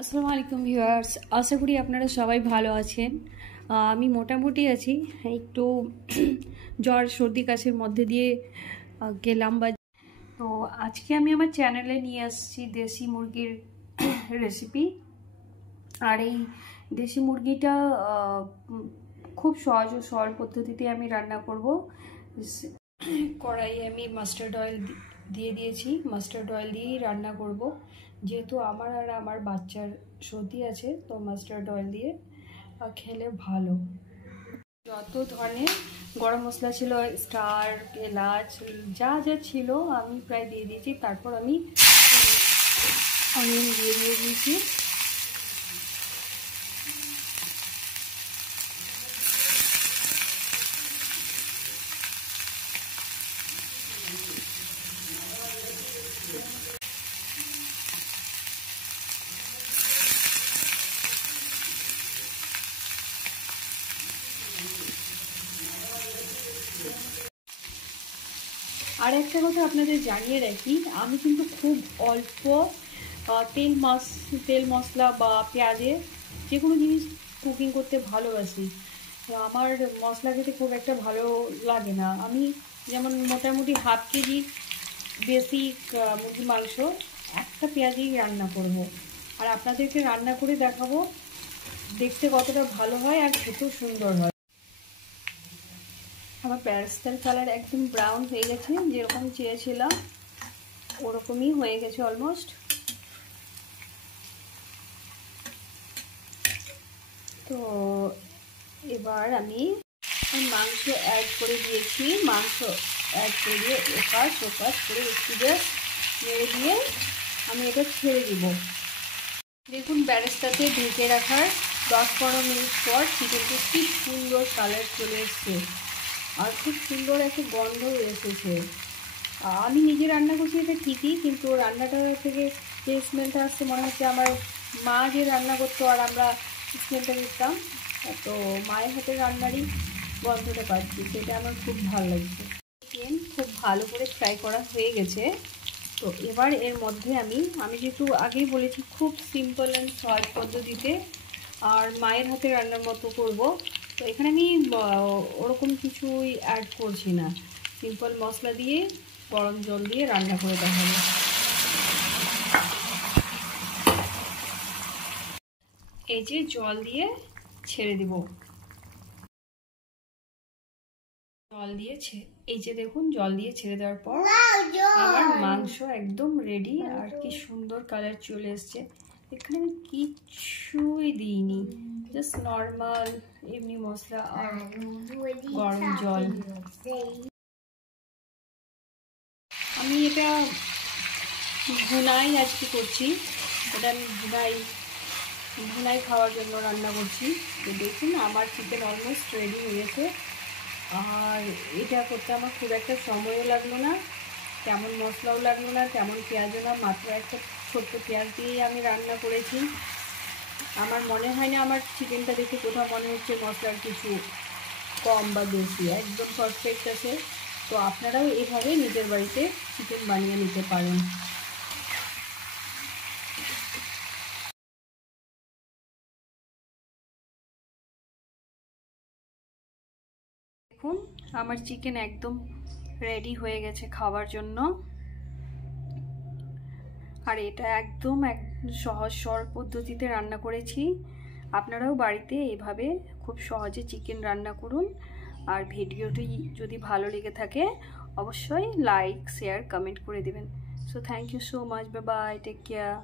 আসসালামু আলাইকুম ভিউয়ার্স, আশা করি আপনারা সবাই ভালো আছেন। আমি মোটামুটি আছি, একটু জ্বর সর্দি কাশির মধ্যে দিয়ে গেলাম। তো আজকে আমি আমার চ্যানেলে নিয়ে আসছি দেশি মুরগির রেসিপি। আর এই দেশি মুরগিটা খুব সহজ ও সরল পদ্ধতিতে আমি রান্না করব। কড়াইয়ে আমি মাস্টার্ড অয়েল দিয়ে দিয়েছি, মাস্টার্ড অয়েল দিয়েই রান্না করব। যেহেতু আমার আর আমার বাচ্চার সর্দি আছে, তো মাস্টার্ড অয়েল দিয়ে খেলে ভালো। যত ধরনের গরম মশলা ছিল, স্টার, এলাচ, যা যা ছিল আমি প্রায় দিয়ে দিয়েছি। তারপর আমি অনিয়ন দিয়ে দিয়েছি। আর একটা কথা আপনাদের জানিয়ে রাখি, আমি কিন্তু খুব অল্প তেল মশলা বা পেঁয়াজে যে কোনো জিনিস কুকিং করতে ভালোবাসি। আমার মশলা খেতে খুব একটা ভালো লাগে না। আমি যেমন মোটামুটি হাফ কেজি বেসিক মুরগির মাংস একটা পেঁয়াজেই রান্না করব। আর আপনাদেরকে রান্না করে দেখাবো দেখতে কতটা ভালো হয় আর খেতেও সুন্দর হয়। আমার প্যারেস্তার কালার একদম ব্রাউন হয়ে গেছে, যেরকম চেয়েছিলাম ওরকমই হয়ে গেছে অলমোস্ট। তো এবার আমি মাংস অ্যাড করে দিয়েছি। মাংস অ্যাড করে দিয়ে এপাশ ওপাশ করে একটু জাস্ট নেড়ে দিয়ে আমি এটা ছেড়ে দিব। দেখুন, প্যারেস্তাতে ঢেকে রাখার 10-15 মিনিট পর চিকেনটা কি সুন্দর কালার চলে এসছে আর খুব সুন্দর একটা গন্ধ এসেছে। আমি নিজে রান্না করছি এটা ঠিকই, কিন্তু রান্নাটা থেকে যে স্মেলটা আসছে মনে হচ্ছে আমার মা যে রান্না করতো আর আমরা স্মেলটা নিতাম, তো মায়ের হাতে রান্নারই গন্ধটা পাচ্ছি, সেটা আমার খুব ভালো লাগছে। চিকেন খুব ভালো করে ফ্রাই করা হয়ে গেছে। তো এবার এর মধ্যে আমি যেহেতু আগেই বলেছি খুব সিম্পল অ্যান্ড সহজ পদ্ধতিতে আর মায়ের হাতে রান্নার মতো করব, তো এখানে আমি ওরকম কিছুই অ্যাড করছি না। সিম্পল মশলা দিয়ে গরম জল দিয়ে রান্না করে দেখাবো। এই যে জল দিয়ে ছেড়ে দিব, এই যে দেখুন জল দিয়ে ছেড়ে দেওয়ার পর আমার মাংস একদম রেডি আর কি সুন্দর কালার চলে এসছে। এখানে আমি কিচ্ছুই দিইনি, জাস্ট নর্মাল এমনি মশলা আর গরম জল। আমি এটা ভুনাই আজকে করছি, এটা আমি ভুনাই খাওয়ার জন্য রান্না করছি। তো দেখুন আমার চিকেন অলমোস্ট রেডি হয়ে গেছে। আর এটা করতে আমার খুব একটা সময়ও লাগলো না, তেমন মশলাও লাগলো না, তেমন পেঁয়াজও না, মাত্র একটা ছোট্ট পেঁয়াজ দিয়েই আমি রান্না করেছি। আমার মনে হয় না আমার চিকেনটা দেখে কোথাও মনে হচ্ছে মশলার কিছু কম বা বেশি, একদম পারফেক্ট আছে। তো আপনারাও এভাবে নিজের বাড়িতে চিকেন বানিয়ে নিতে পারেন। দেখুন আমার চিকেন একদম রেডি হয়ে গেছে খাওয়ার জন্য। আর এটা একদম সহজ সরল পদ্ধতিতে রান্না করেছি। আপনারাও বাড়িতে এভাবে খুব সহজে চিকেন রান্না করুন। আর ভিডিওটি যদি ভালো লেগে থাকে অবশ্যই লাইক, শেয়ার, কমেন্ট করে দেবেন। So thank you so much, bye bye, take care.